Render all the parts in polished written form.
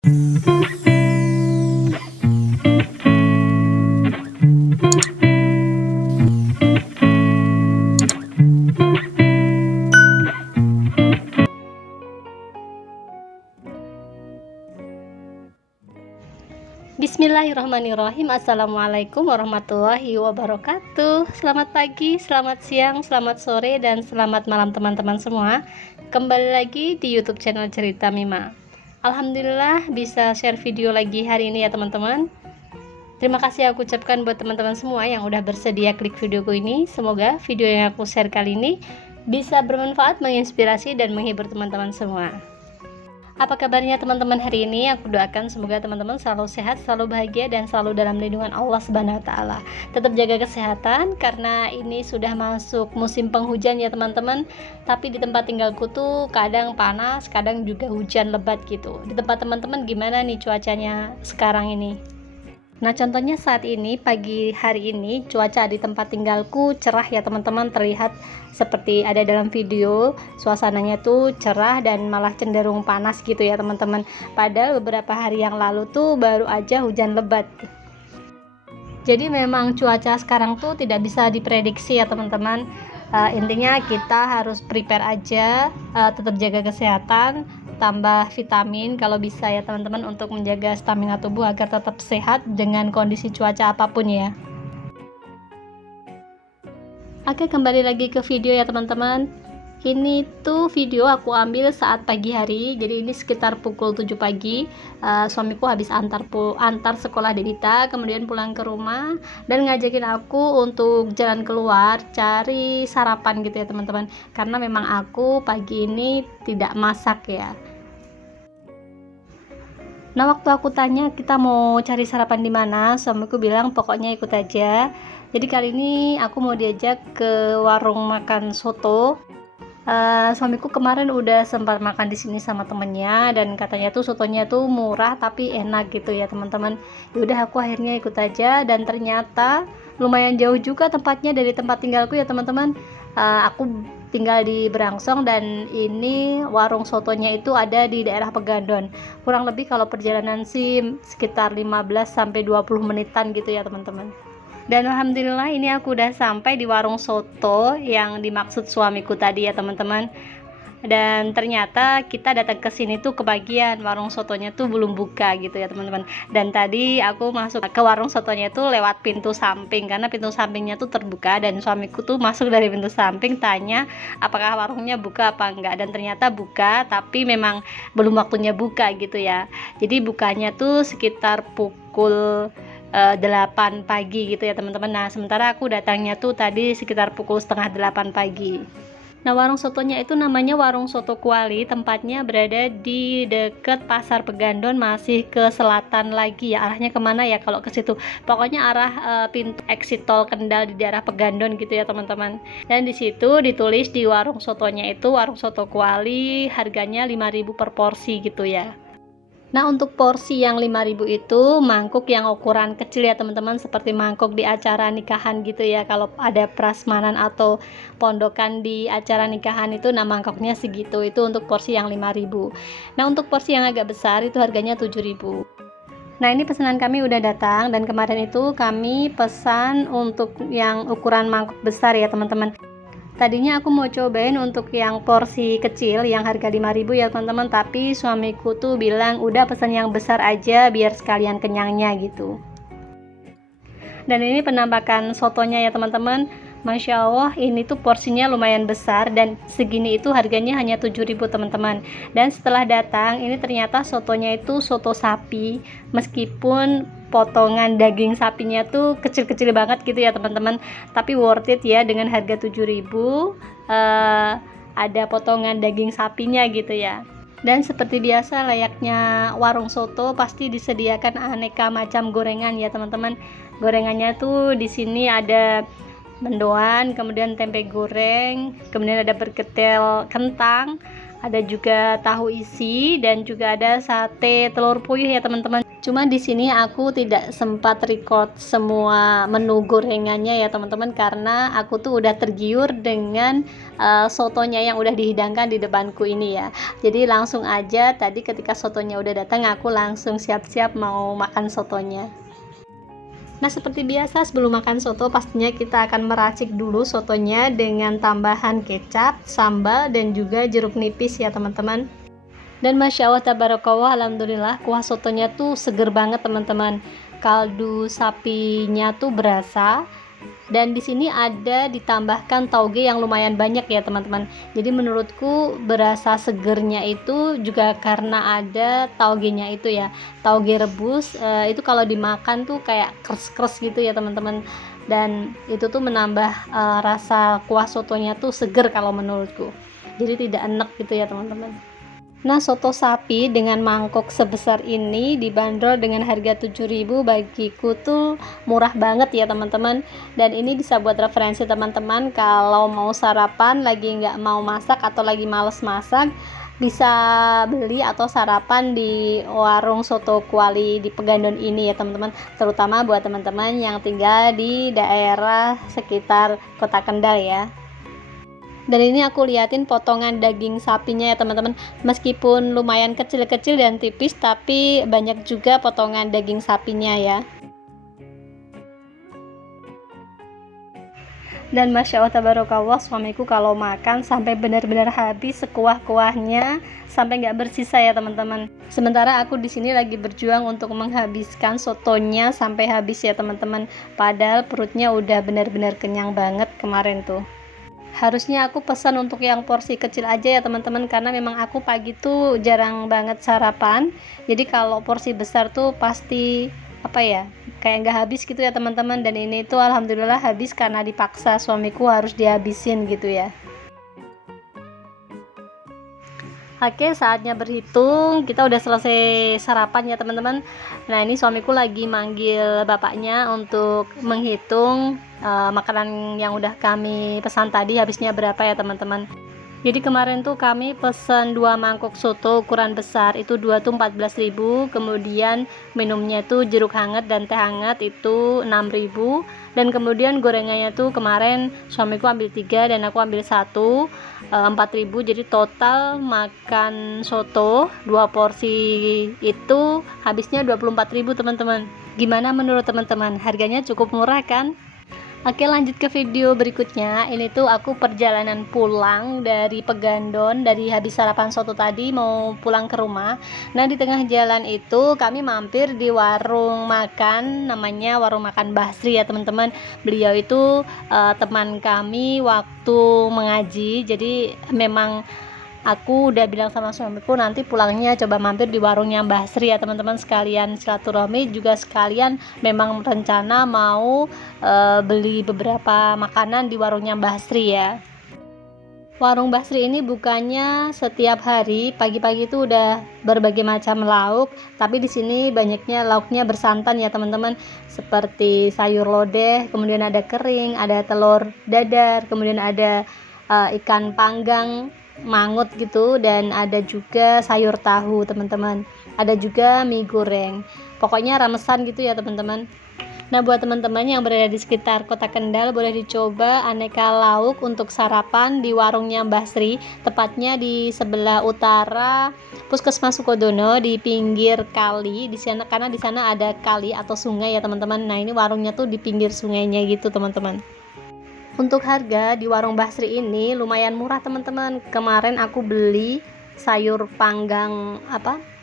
Bismillahirrahmanirrahim. Assalamualaikum warahmatullahi wabarakatuh. Selamat pagi, selamat siang, selamat sore, dan selamat malam teman-teman semua. Kembali lagi di YouTube channel Cerita Mima. Alhamdulillah bisa share video lagi hari ini ya teman-teman. Terima kasih aku ucapkan buat teman-teman semua yang udah bersedia klik videoku ini. Semoga video yang aku share kali ini bisa bermanfaat, menginspirasi, dan menghibur teman-teman semua. Apa kabarnya teman-teman hari ini? Aku doakan semoga teman-teman selalu sehat, selalu bahagia, dan selalu dalam lindungan Allah Subhanahu wa Ta'ala. Tetap jaga kesehatan karena ini sudah masuk musim penghujan ya teman-teman. Tapi di tempat tinggalku tuh kadang panas, kadang juga hujan lebat gitu. Di tempat teman-teman gimana nih cuacanya sekarang ini? Nah, contohnya saat ini, pagi hari ini, cuaca di tempat tinggalku cerah ya teman-teman, terlihat seperti ada dalam video, suasananya tuh cerah dan malah cenderung panas gitu ya teman-teman. Padahal beberapa hari yang lalu tuh baru aja hujan lebat. Jadi memang cuaca sekarang tuh tidak bisa diprediksi ya teman-teman. Intinya kita harus prepare aja, tetap jaga kesehatan, tambah vitamin kalau bisa ya teman-teman, untuk menjaga stamina tubuh agar tetap sehat dengan kondisi cuaca apapun ya. Oke, kembali lagi ke video ya teman-teman. Ini tuh video aku ambil saat pagi hari, jadi ini sekitar pukul 7 pagi. Suamiku habis antar sekolah Dedita, kemudian pulang ke rumah dan ngajakin aku untuk jalan keluar cari sarapan gitu ya teman-teman, karena memang aku pagi ini tidak masak ya. Nah, waktu aku tanya kita mau cari sarapan di mana, suamiku bilang pokoknya ikut aja. Jadi kali ini aku mau diajak ke warung makan soto. Suamiku kemarin udah sempat makan di sini sama temennya dan katanya tuh sotonya tuh murah tapi enak gitu ya teman-teman. Yaudah aku akhirnya ikut aja dan ternyata lumayan jauh juga tempatnya dari tempat tinggalku ya teman-teman. Aku tinggal di Brangsong dan ini warung sotonya itu ada di daerah Pegandon. Kurang lebih kalau perjalanan sih sekitar 15-20 menitan gitu ya teman-teman. Dan alhamdulillah ini aku udah sampai di warung soto yang dimaksud suamiku tadi ya teman-teman. Dan ternyata kita datang ke sini tuh kebagian warung sotonya tuh belum buka gitu ya teman-teman. Dan tadi aku masuk ke warung sotonya tuh lewat pintu samping karena pintu sampingnya tuh terbuka, dan suamiku tuh masuk dari pintu samping tanya apakah warungnya buka apa enggak, dan ternyata buka tapi memang belum waktunya buka gitu ya. Jadi bukanya tuh sekitar pukul 8 pagi gitu ya teman-teman. Nah, sementara aku datangnya tuh tadi sekitar pukul setengah 8 pagi. Nah, warung sotonya itu namanya Warung Soto Kuali. Tempatnya berada di dekat Pasar Pegandon, masih ke selatan lagi ya. Arahnya kemana ya kalau ke situ? Pokoknya arah pintu exit tol Kendal di daerah Pegandon gitu ya teman-teman. Dan di situ ditulis di warung sotonya itu Warung Soto Kuali, harganya 5.000 per porsi gitu ya. Nah, untuk porsi yang 5.000 itu mangkuk yang ukuran kecil ya teman-teman, seperti mangkuk di acara nikahan gitu ya. Kalau ada prasmanan atau pondokan di acara nikahan itu, nah mangkoknya segitu. Itu untuk porsi yang 5.000. Nah, untuk porsi yang agak besar itu harganya 7.000. Nah, ini pesanan kami udah datang dan kemarin itu kami pesan untuk yang ukuran mangkuk besar ya teman-teman. Tadinya aku mau cobain untuk yang porsi kecil yang harga 5.000 ya teman-teman, tapi suamiku tuh bilang udah pesan yang besar aja biar sekalian kenyangnya gitu. Dan ini penampakan sotonya ya teman-teman. Masya Allah, ini tuh porsinya lumayan besar dan segini itu harganya hanya 7.000 teman-teman. Dan setelah datang, ini ternyata sotonya itu soto sapi, meskipun potongan daging sapinya tuh kecil-kecil banget gitu ya teman-teman, tapi worth it ya dengan harga 7.000. Ada potongan daging sapinya gitu ya. Dan seperti biasa layaknya warung soto pasti disediakan aneka macam gorengan ya teman-teman. Gorengannya tuh di sini ada mendoan, kemudian tempe goreng, kemudian ada bergetel kentang, ada juga tahu isi, dan juga ada sate telur puyuh ya teman-teman. Cuma di sini aku tidak sempat record semua menu gorengannya ya teman-teman, karena aku tuh udah tergiur dengan sotonya yang udah dihidangkan di depanku ini ya. Jadi langsung aja tadi ketika sotonya udah datang, aku langsung siap-siap mau makan sotonya. Nah, seperti biasa sebelum makan soto pastinya kita akan meracik dulu sotonya dengan tambahan kecap, sambal, dan juga jeruk nipis ya teman-teman. Dan Masya Allah tabarakallah, alhamdulillah kuah sotonya tuh seger banget teman-teman. Kaldu sapinya tuh berasa, dan di sini ada ditambahkan tauge yang lumayan banyak ya teman-teman. Jadi menurutku berasa segernya itu juga karena ada taugenya itu ya. Tauge rebus itu kalau dimakan tuh kayak kres-kres gitu ya teman-teman. Dan itu tuh menambah rasa kuah sotonya tuh seger kalau menurutku. Jadi tidak enek gitu ya teman-teman. Nah, soto sapi dengan mangkok sebesar ini dibanderol dengan harga 7.000, bagiku tuh murah banget ya teman-teman. Dan ini bisa buat referensi teman-teman kalau mau sarapan lagi nggak mau masak atau lagi males masak, bisa beli atau sarapan di warung soto kuali di Pegandon ini ya teman-teman. Terutama buat teman-teman yang tinggal di daerah sekitar Kota Kendal ya. Dan ini aku liatin potongan daging sapinya ya teman-teman, meskipun lumayan kecil-kecil dan tipis, tapi banyak juga potongan daging sapinya ya. Dan Masya Allah tabarakallah, suamiku kalau makan sampai benar-benar habis sekuah-kuahnya, sampai nggak bersisa ya teman-teman. Sementara aku di sini lagi berjuang untuk menghabiskan sotonya sampai habis ya teman-teman, padahal perutnya udah benar-benar kenyang banget kemarin tuh. Harusnya aku pesan untuk yang porsi kecil aja ya teman-teman, karena memang aku pagi tuh jarang banget sarapan. Jadi kalau porsi besar tuh pasti apa ya, kayak nggak habis gitu ya teman-teman. Dan ini tuh alhamdulillah habis karena dipaksa suamiku harus dihabisin gitu ya. Oke, saatnya berhitung. Kita udah selesai sarapan ya teman-teman. Nah, ini suamiku lagi manggil bapaknya untuk menghitung makanan yang udah kami pesan tadi habisnya berapa ya teman-teman. Jadi kemarin tuh kami pesen 2 mangkok soto ukuran besar, itu 2 tuh 14.000, kemudian minumnya tuh jeruk hangat dan teh hangat itu 6.000, dan kemudian gorengannya tuh kemarin suamiku ambil 3 dan aku ambil 1, 4.000. Jadi total makan soto 2 porsi itu habisnya 24.000 teman-teman. Gimana menurut teman-teman? Harganya cukup murah kan? Oke, lanjut ke video berikutnya. Ini tuh aku perjalanan pulang dari Pegandon, dari habis sarapan soto tadi mau pulang ke rumah. Nah, di tengah jalan itu kami mampir di warung makan, namanya warung makan Basri ya teman-teman. Beliau itu teman kami waktu mengaji, jadi memang aku udah bilang sama suamiku nanti pulangnya coba mampir di warungnya Mbah Sri ya teman-teman, sekalian silaturahmi juga sekalian memang rencana mau beli beberapa makanan di warungnya Mbah Sri ya. Warung Mbah Sri ini bukannya setiap hari, pagi-pagi itu udah berbagai macam lauk, tapi di sini banyaknya lauknya bersantan ya teman-teman, seperti sayur lodeh, kemudian ada kering, ada telur dadar, kemudian ada ikan panggang mangut gitu, dan ada juga sayur tahu teman-teman, ada juga mie goreng, pokoknya ramesan gitu ya teman-teman. Nah, buat teman-teman yang berada di sekitar Kota Kendal, boleh dicoba aneka lauk untuk sarapan di warungnya Mbah Sri, tepatnya di sebelah utara Puskesmas Sukodono, di pinggir kali di sana, karena di sana ada kali atau sungai ya teman-teman. Nah, ini warungnya tuh di pinggir sungainya gitu teman-teman. Untuk harga di warung Basri ini lumayan murah teman-teman. Kemarin aku beli sayur panggang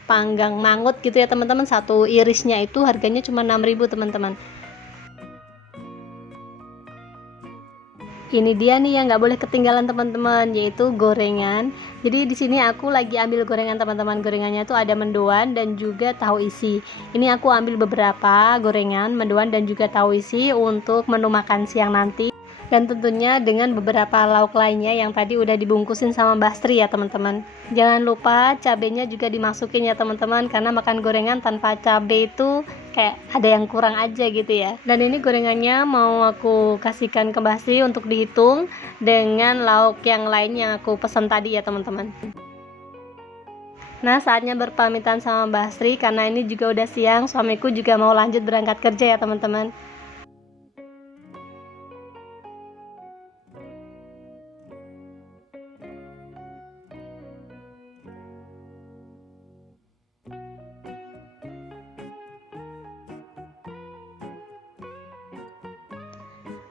panggang mangut gitu ya teman-teman, satu irisnya itu harganya cuma 6.000 teman-teman. Ini dia nih yang nggak boleh ketinggalan teman-teman, yaitu gorengan. Jadi di sini aku lagi ambil gorengan teman-teman. Gorengannya tuh ada mendoan dan juga tahu isi. Ini aku ambil beberapa gorengan, mendoan dan juga tahu isi untuk menu makan siang nanti. Dan tentunya dengan beberapa lauk lainnya yang tadi udah dibungkusin sama Mbak Sri ya teman-teman. Jangan lupa cabenya juga dimasukin ya teman-teman, karena makan gorengan tanpa cabe itu kayak ada yang kurang aja gitu ya. Dan ini gorengannya mau aku kasihkan ke Mbak Sri untuk dihitung dengan lauk yang lain yang aku pesan tadi ya teman-teman. Nah, saatnya berpamitan sama Mbak Sri karena ini juga udah siang, suamiku juga mau lanjut berangkat kerja ya teman-teman.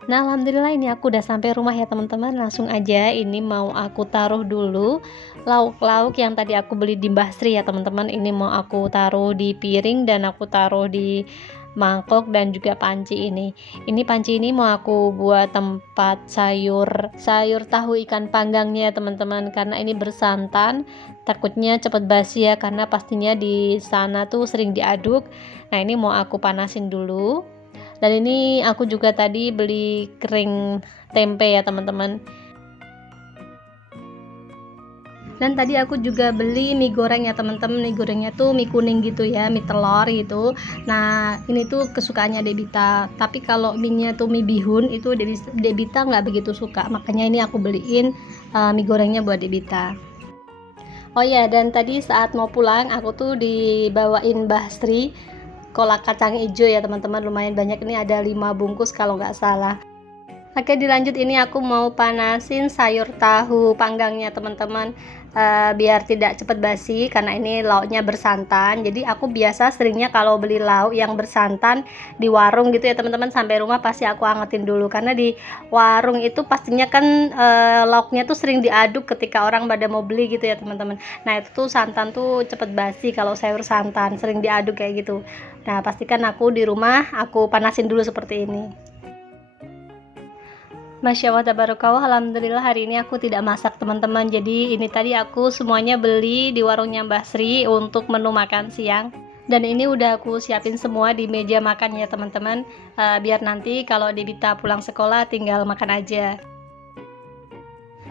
Nah, alhamdulillah ini aku udah sampai rumah ya teman-teman. Langsung aja ini mau aku taruh dulu lauk-lauk yang tadi aku beli di Mbah Sri ya teman-teman. Ini mau aku taruh di piring dan aku taruh di mangkok dan juga panci ini. Ini panci ini mau aku buat tempat sayur tahu ikan panggangnya ya teman-teman, karena ini bersantan. Takutnya cepet basi ya karena pastinya di sana tuh sering diaduk. Nah, ini mau aku panasin dulu. Dan ini aku juga tadi beli kering tempe ya teman-teman. Dan tadi aku juga beli mie goreng ya teman-teman. Mie gorengnya tuh mie kuning gitu ya, mie telur gitu. Nah, ini tuh kesukaannya Debita. Tapi kalau mie-nya tuh mie bihun itu Debita nggak begitu suka. Makanya ini aku beliin mie gorengnya buat Debita. Oh ya, dan tadi saat mau pulang aku tuh dibawain Mbah Sri kolak kacang hijau ya teman-teman, lumayan banyak, ini ada 5 bungkus kalau nggak salah. Oke, dilanjut, ini aku mau panasin sayur tahu panggangnya teman-teman, biar tidak cepat basi karena ini lauknya bersantan. Jadi aku biasa seringnya kalau beli lauk yang bersantan di warung gitu ya teman-teman, sampai rumah pasti aku angetin dulu karena di warung itu pastinya kan lauknya tuh sering diaduk ketika orang pada mau beli gitu ya teman-teman. Nah, itu tuh santan tuh cepet basi kalau sayur santan sering diaduk kayak gitu. Nah, pastikan aku di rumah aku panasin dulu seperti ini. Masya Allah, tabarakallah, alhamdulillah hari ini aku tidak masak teman-teman. Jadi ini tadi aku semuanya beli di warungnya Mbah Sri untuk menu makan siang. Dan ini udah aku siapin semua di meja makan ya teman-teman, biar nanti kalau Debita pulang sekolah tinggal makan aja.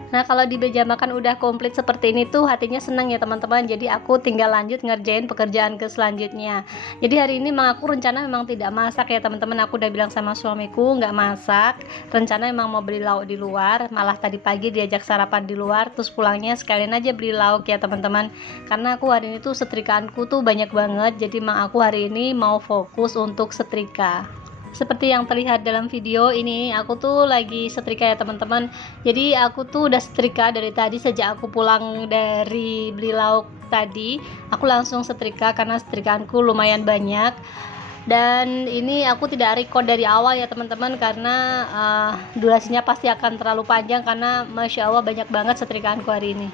Nah, kalau di meja makan udah komplit seperti ini tuh hatinya senang ya teman-teman. Jadi aku tinggal lanjut ngerjain pekerjaan ke selanjutnya. Jadi hari ini memang aku rencana memang tidak masak ya teman-teman. Aku udah bilang sama suamiku nggak masak. Rencana memang mau beli lauk di luar. Malah tadi pagi diajak sarapan di luar. Terus pulangnya sekalian aja beli lauk ya teman-teman. Karena aku hari ini tuh setrikaanku tuh banyak banget. Jadi memang aku hari ini mau fokus untuk setrika. Seperti yang terlihat dalam video ini, aku tuh lagi setrika ya teman-teman. Jadi aku tuh udah setrika dari tadi sejak aku pulang dari beli lauk tadi. Aku langsung setrika karena setrikaanku lumayan banyak. Dan ini aku tidak record dari awal ya teman-teman karena durasinya pasti akan terlalu panjang karena Masya Allah banyak banget setrikaanku hari ini.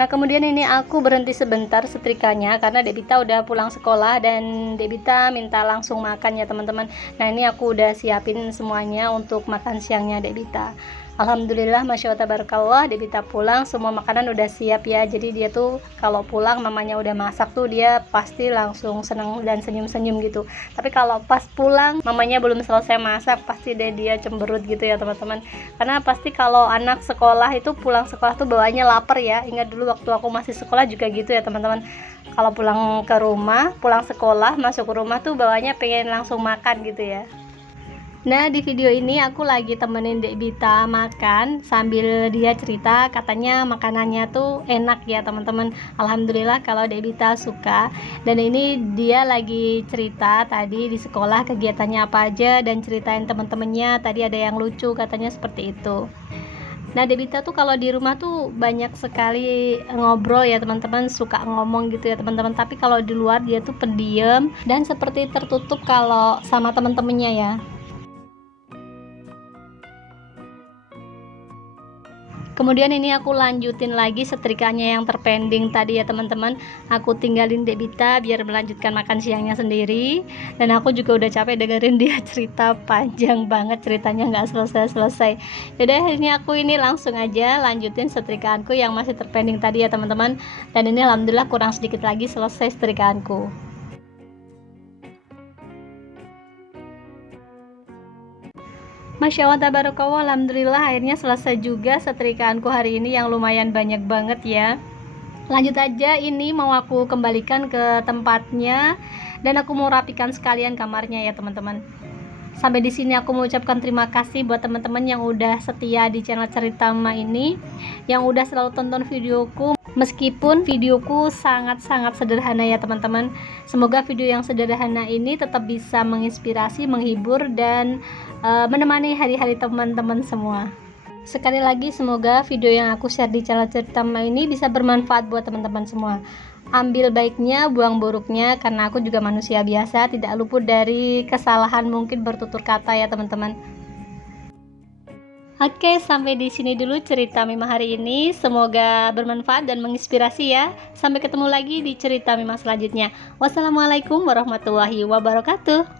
Nah, kemudian ini aku berhenti sebentar setrikanya karena Debita udah pulang sekolah dan Debita minta langsung makan ya teman-teman. Nah, ini aku udah siapin semuanya untuk makan siangnya Debita. Alhamdulillah, Masya Allah, tabarakallah, Debita pulang semua makanan udah siap ya. Jadi dia tuh kalau pulang mamanya udah masak tuh dia pasti langsung seneng dan senyum-senyum gitu. Tapi kalau pas pulang mamanya belum selesai masak pasti dia cemberut gitu ya teman-teman. Karena pasti kalau anak sekolah itu pulang sekolah tuh bawaannya lapar ya. Ingat dulu waktu aku masih sekolah juga gitu ya teman-teman. Kalau pulang ke rumah, pulang sekolah, masuk ke rumah tuh bawaannya pengen langsung makan gitu ya. Nah, di video ini aku lagi temenin Debita makan sambil dia cerita katanya makanannya tuh enak ya teman-teman. Alhamdulillah kalau Debita suka. Dan ini dia lagi cerita tadi di sekolah kegiatannya apa aja dan ceritain teman-temannya. Tadi ada yang lucu katanya seperti itu. Nah, Debita tuh kalau di rumah tuh banyak sekali ngobrol ya teman-teman, suka ngomong gitu ya teman-teman. Tapi kalau di luar dia tuh pendiam dan seperti tertutup kalau sama teman-temannya ya. Kemudian ini aku lanjutin lagi setrikanya yang terpending tadi ya teman-teman. Aku tinggalin Debita biar melanjutkan makan siangnya sendiri. Dan aku juga udah capek dengerin dia cerita panjang banget, ceritanya nggak selesai-selesai. Yaudah, ini aku ini langsung aja lanjutin setrikaanku yang masih terpending tadi ya teman-teman. Dan ini alhamdulillah kurang sedikit lagi selesai setrikaanku. Masya Allah, tabarakallah, alhamdulillah akhirnya selesai juga setrikaanku hari ini yang lumayan banyak banget ya. Lanjut aja, ini mau aku kembalikan ke tempatnya dan aku mau rapikan sekalian kamarnya ya teman-teman. Sampai di sini aku mengucapkan terima kasih buat teman-teman yang udah setia di channel Cerita Mama ini, yang udah selalu tonton videoku. Meskipun videoku sangat-sangat sederhana ya teman-teman. Semoga video yang sederhana ini tetap bisa menginspirasi, menghibur, dan menemani hari-hari teman-teman semua. Sekali lagi semoga video yang aku share di channel Cerita Mama ini bisa bermanfaat buat teman-teman semua. Ambil baiknya, buang buruknya, karena aku juga manusia biasa, tidak luput dari kesalahan, mungkin bertutur kata ya teman-teman. Oke, sampai di sini dulu cerita Mima hari ini. Semoga bermanfaat dan menginspirasi ya. Sampai ketemu lagi di cerita Mima selanjutnya. Wassalamualaikum warahmatullahi wabarakatuh.